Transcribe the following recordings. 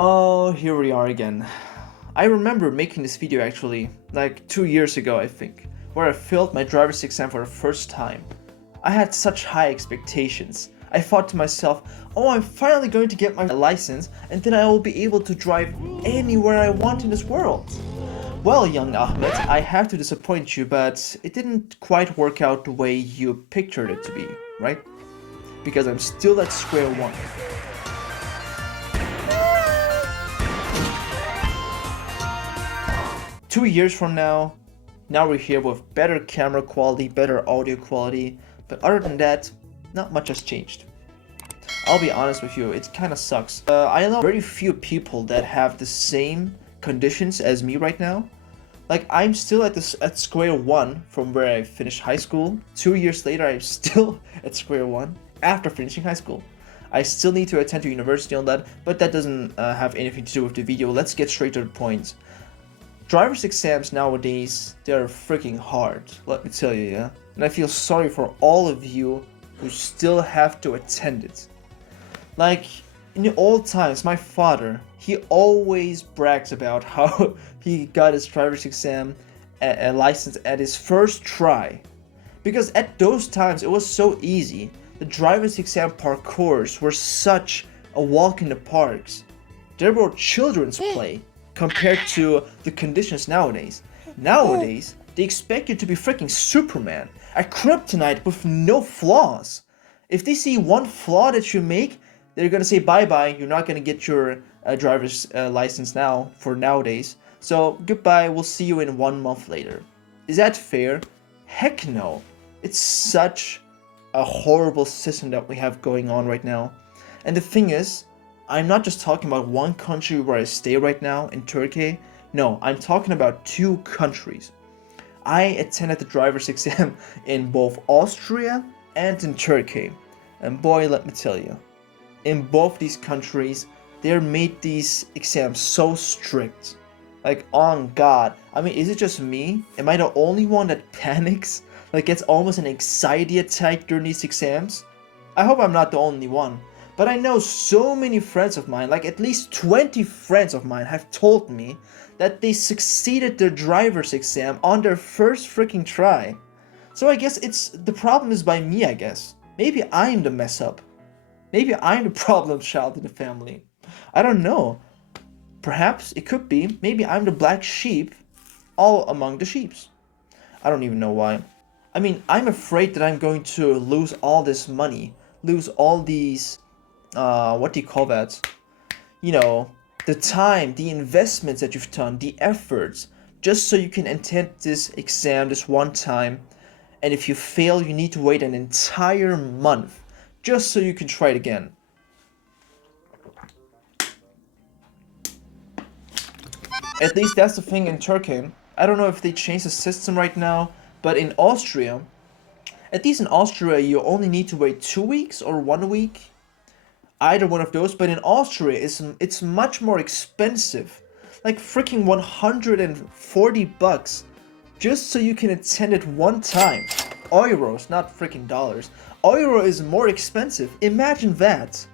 Oh, here we are again. I remember making this video actually, like 2 years ago I think, where I failed my driver's exam for the first time. I had such high expectations. I thought to myself, oh, I'm finally going to get my license and then I will be able to drive anywhere I want in this world. Well, young Ahmet, I have to disappoint you, but it didn't quite work out the way you pictured it to be, right? Because I'm still at square one. 2 years from now we're here with better camera quality, better audio quality, but other than that, not much has changed. I'll be honest with you, it kinda sucks. I know very few people that have the same conditions as me right now. Like, I'm still at square one from where I finished high school. 2 years later, I'm still at square one after finishing high school. I still need to attend to university on that, but that doesn't have anything to do with the video. Let's get straight to the point. Driver's exams nowadays, they're freaking hard, let me tell you, yeah? And I feel sorry for all of you who still have to attend it. Like, in the old times, my father, he always brags about how he got his driver's exam a license at his first try. Because at those times, it was so easy. The driver's exam parcours were such a walk in the parks. There were children's play compared to the conditions nowadays. Nowadays, they expect you to be freaking Superman, a kryptonite with no flaws. If they see one flaw that you make, they're gonna say bye-bye, you're not gonna get your driver's license now, for nowadays. So, goodbye, we'll see you in 1 month later. Is that fair? Heck no. It's such a horrible system that we have going on right now. And the thing is, I'm not just talking about one country where I stay right now, in Turkey. No, I'm talking about 2 countries. I attended the driver's exam in both Austria and in Turkey. And boy, let me tell you, in both these countries, they made these exams so strict. Like, on God. I mean, is it just me? Am I the only one that panics? Like, gets almost an anxiety attack during these exams? I hope I'm not the only one. But I know so many friends of mine, like at least 20 friends of mine have told me that they succeeded their driver's exam on their first freaking try. So I guess the problem is by me, I guess. Maybe I'm the mess up. Maybe I'm the problem child in the family. I don't know. Perhaps it could be. Maybe I'm the black sheep all among the sheeps. I don't even know why. I mean, I'm afraid that I'm going to lose all this money, lose all these what do you call that? You know, the time, the investments that you've done, the efforts, just so you can attend this exam this one time. And if you fail, you need to wait an entire month just so you can try it again. At least that's the thing in Turkey. I don't know if they changed the system right now, but in Austria, at least in Austria, you only need to wait 2 weeks or 1 week. Either one of those, but in Austria, it's much more expensive. Like freaking 140 bucks just so you can attend it one time. Euros, not freaking dollars. Euro is more expensive. Imagine that.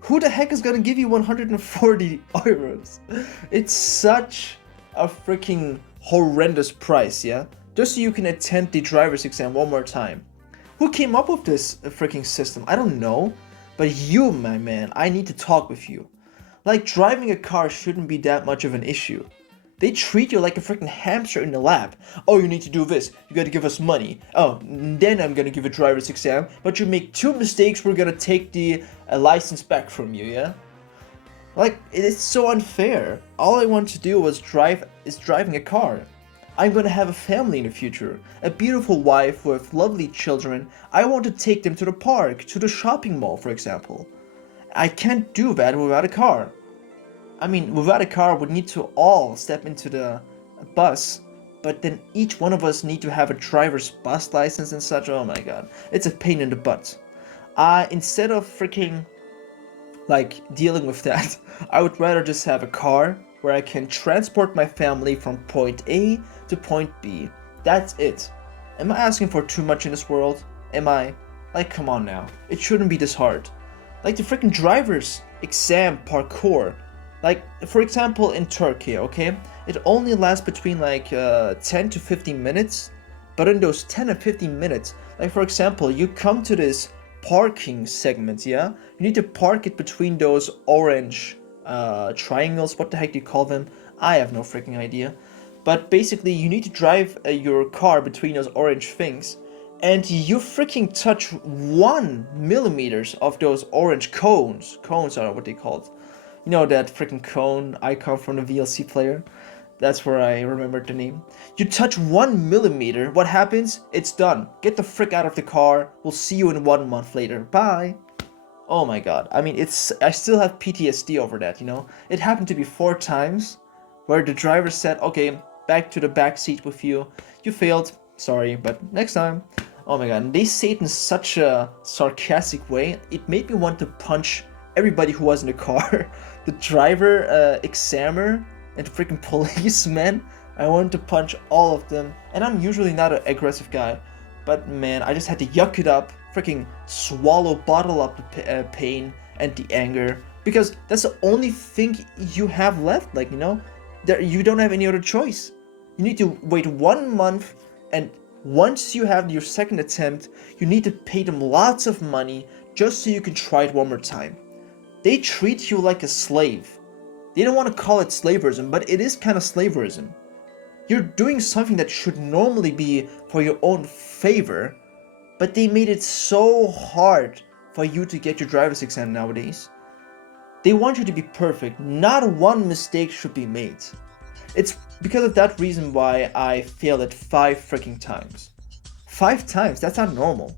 Who the heck is gonna give you 140 euros? It's such a freaking horrendous price, yeah? Just so you can attend the driver's exam one more time. Who came up with this freaking system? I don't know. But you, my man, I need to talk with you. Like, driving a car shouldn't be that much of an issue. They treat you like a freaking hamster in the lab. Oh, you need to do this. You gotta give us money. Oh, then I'm gonna give a driver's exam. But you make 2 mistakes, we're gonna take the license back from you, yeah? Like, it's so unfair. All I want to do is driving a car. I'm gonna have a family in the future, a beautiful wife with lovely children. I want to take them to the park, to the shopping mall, for example. I can't do that without a car. I mean, without a car, we need to all step into the bus, but then each one of us need to have a driver's bus license and such. Oh my god, it's a pain in the butt. Instead of freaking, like, dealing with that, I would rather just have a car where I can transport my family from point A to point B. That's it. Am I asking for too much in this world? Am I? Like, come on now. It shouldn't be this hard. Like, the freaking driver's exam parkour Like, for example, in Turkey, okay, it only lasts between like 10 to 15 minutes, but in those 10 or 15 minutes, like for example, you come to this parking segment, yeah? You need to park it between those orange triangles, what the heck do you call them? I have no freaking idea. But basically, you need to drive your car between those orange things, and you freaking touch 1 millimeters of those orange cones. Cones are what they called. You know that freaking cone icon from the VLC player? That's where I remembered the name. You touch 1 millimeter, what happens? It's done. Get the frick out of the car. We'll see you in 1 month later. Bye. Oh my god. I mean, I still have PTSD over that, you know? It happened to be 4 times where the driver said, okay, back to the back seat with you. You failed. Sorry, but next time. Oh my god. And they say it in such a sarcastic way. It made me want to punch everybody who was in the car. The driver, examiner, and the freaking policeman. I wanted to punch all of them. And I'm usually not an aggressive guy. But man, I just had to yuck it up. Freaking swallow, bottle up the pain and the anger. Because that's the only thing you have left. Like, you know, you don't have any other choice. You need to wait 1 month, and once you have your second attempt, you need to pay them lots of money just so you can try it one more time. They treat you like a slave. They don't want to call it slaverism, but it is kind of slaverism. You're doing something that should normally be for your own favor, but they made it so hard for you to get your driver's exam nowadays. They want you to be perfect. Not one mistake should be made. It's because of that reason why I failed it 5 freaking times. 5 times? That's not normal.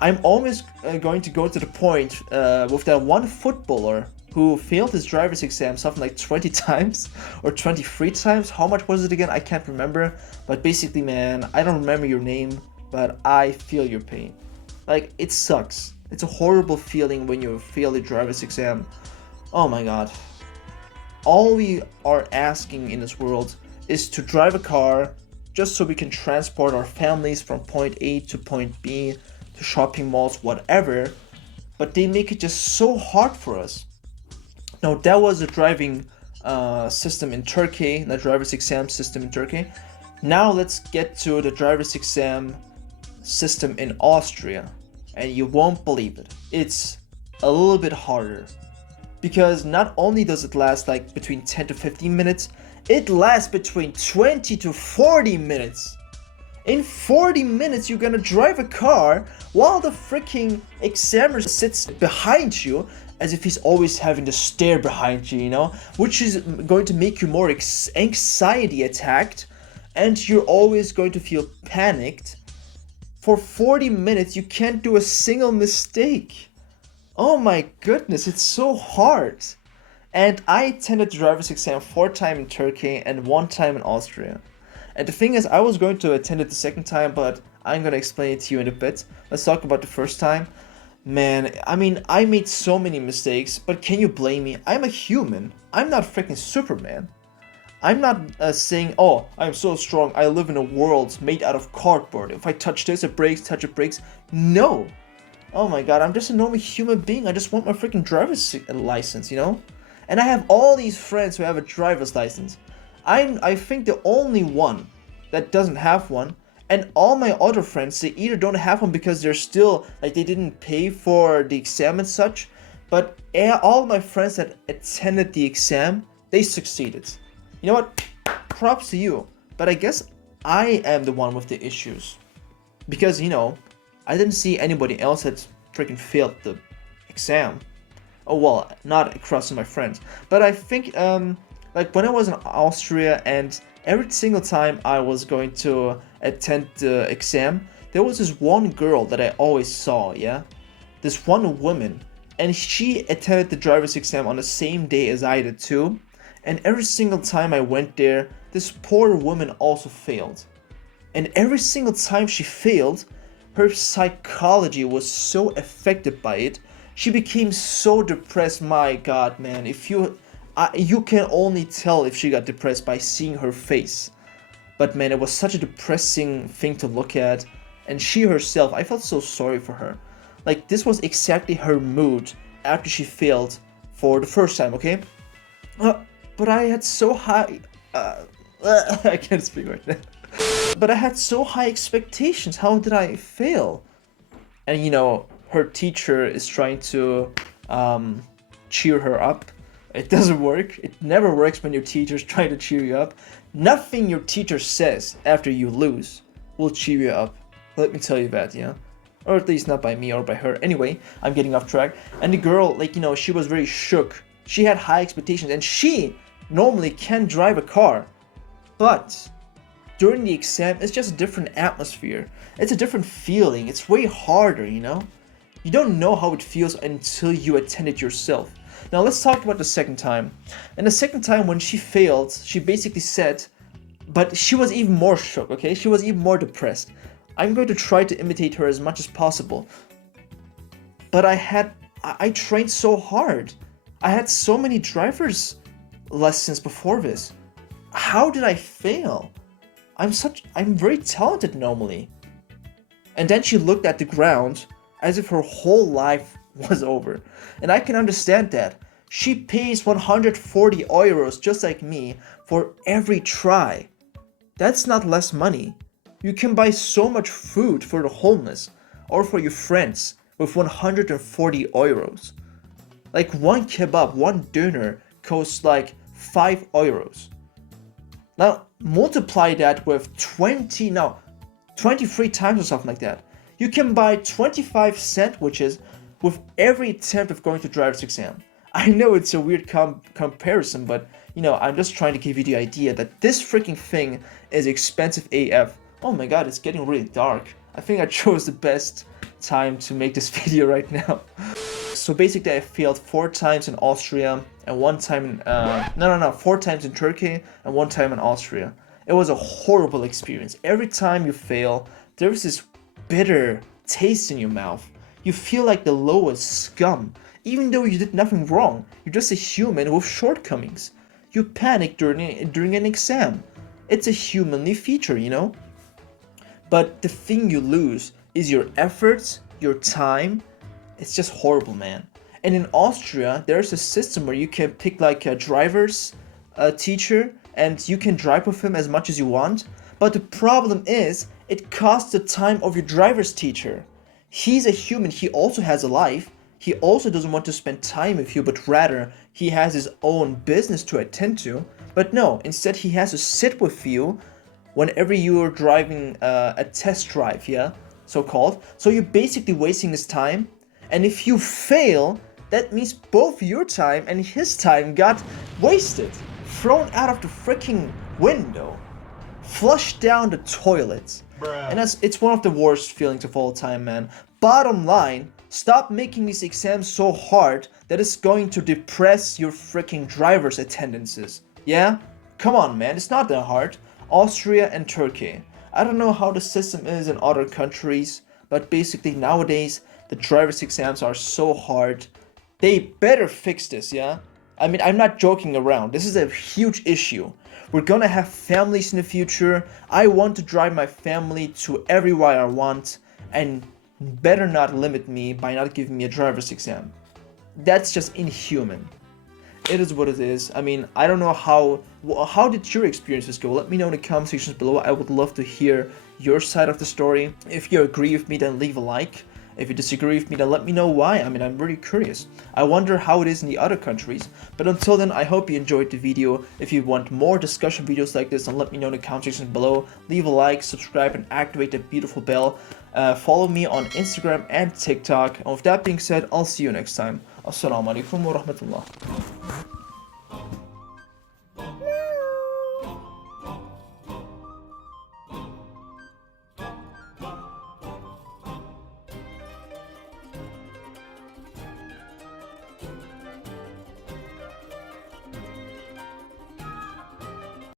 I'm always going to go to the point with that one footballer who failed his driver's exam something like 20 times or 23 times. How much was it again? I can't remember. But basically, man, I don't remember your name, but I feel your pain. Like, it sucks. It's a horrible feeling when you fail your driver's exam. Oh my god. All we are asking in this world is to drive a car just so we can transport our families from point A to point B, to shopping malls, whatever. But they make it just so hard for us. Now, that was the driving system in Turkey, the driver's exam system in Turkey. Now let's get to the driver's exam system in Austria. And you won't believe it. It's a little bit harder. Because not only does it last like between 10 to 15 minutes, it lasts between 20 to 40 minutes. In 40 minutes, you're gonna drive a car while the freaking examiner sits behind you as if he's always having to stare behind you, you know? Which is going to make you more anxiety attacked, and you're always going to feel panicked. For 40 minutes, you can't do a single mistake. Oh my goodness, it's so hard. And I attended the driver's exam 4 times in Turkey and 1 time in Austria. And the thing is, I was going to attend it the second time, but I'm gonna explain it to you in a bit. Let's talk about the first time. Man, I mean, I made so many mistakes, but can you blame me? I'm a human. I'm not freaking Superman. I'm not saying, oh, I'm so strong, I live in a world made out of cardboard. If I touch this, it breaks, touch it breaks. No. Oh my god, I'm just a normal human being. I just want my freaking driver's license, you know? And I have all these friends who have a driver's license. I think the only one that doesn't have one, and all my other friends, they either don't have one because they're still, like, they didn't pay for the exam and such, but all my friends that attended the exam, they succeeded. You know what? Props to you. But I guess I am the one with the issues. Because, you know, I didn't see anybody else that freaking failed the exam. Oh, well, not across my friends. But I think, like, when I was in Austria and every single time I was going to attend the exam, there was this one girl that I always saw, yeah? This one woman. And she attended the driver's exam on the same day as I did too. And every single time I went there, this poor woman also failed. And every single time she failed, her psychology was so affected by it. She became so depressed. My god, man. If you can only tell if she got depressed by seeing her face. But man, it was such a depressing thing to look at. And she herself, I felt so sorry for her. Like, this was exactly her mood after she failed for the first time, okay? Uh, but I had so high. I can't speak right now. But I had so high expectations. How did I fail? And her teacher is trying to cheer her up. It doesn't work. It never works when your teacher's trying to cheer you up. Nothing your teacher says after you lose will cheer you up. Let me tell you that, yeah? Or at least not by me or by her. Anyway, I'm getting off track. And the girl, she was very shook. She had high expectations, and she normally can drive a car. But during the exam, it's just a different atmosphere. It's a different feeling. It's way harder, You don't know how it feels until you attend it yourself. Now let's talk about the second time. And the second time when she failed, she basically said, but she was even more shook, okay? She was even more depressed. I'm going to try to imitate her as much as possible. But I trained so hard. I had so many driver's lessons before this. How did I fail? I'm very talented normally. And then she looked at the ground as if her whole life was over. And I can understand that. She pays 140 euros just like me for every try. That's not less money. You can buy so much food for the homeless or for your friends with 140 euros. Like one kebab, one dinner costs like 5 euros. Now multiply that with 23 times or something like that. You can buy 25 sandwiches with every attempt of going to driver's exam. I know it's a weird comparison, but I'm just trying to give you the idea that this freaking thing is expensive AF. Oh my god, it's getting really dark. I think I chose the best time to make this video right now. So basically I failed 4 times in Austria and 1 time in, 4 times in Turkey and 1 time in Austria. It was a horrible experience. Every time you fail, there's this bitter taste in your mouth. You feel like the lowest scum, even though you did nothing wrong. You're just a human with shortcomings. You panic during an exam. It's a humanly feature, But the thing you lose is your efforts, your time. It's just horrible, man. And in Austria, there's a system where you can pick like a driver's teacher and you can drive with him as much as you want. But the problem is, it costs the time of your driver's teacher. He's a human, he also has a life. He also doesn't want to spend time with you, but rather he has his own business to attend to. But no, instead he has to sit with you whenever you're driving a test drive, yeah, so-called. So you're basically wasting his time. And if you fail, that means both your time and his time got wasted. Thrown out of the freaking window. Flushed down the toilet. Bruh. And it's one of the worst feelings of all time, man. Bottom line, stop making these exams so hard that it's going to depress your freaking driver's attendances. Yeah? Come on, man, it's not that hard. Austria and Turkey. I don't know how the system is in other countries, but basically nowadays the driver's exams are so hard. They better fix this, yeah? I mean, I'm not joking around. This is a huge issue. We're gonna have families in the future. I want to drive my family to everywhere I want, and better not limit me by not giving me a driver's exam. That's just inhuman. It is what it is. I mean, I don't know how did your experiences go? Let me know in the comment sections below. I would love to hear your side of the story. If you agree with me, then leave a like. If you disagree with me, then let me know why. I mean, I'm really curious. I wonder how it is in the other countries. But until then, I hope you enjoyed the video. If you want more discussion videos like this, then let me know in the comment section below. Leave a like, subscribe, and activate that beautiful bell. Follow me on Instagram and TikTok. And with that being said, I'll see you next time. Assalamu alaikum wa rahmatullah.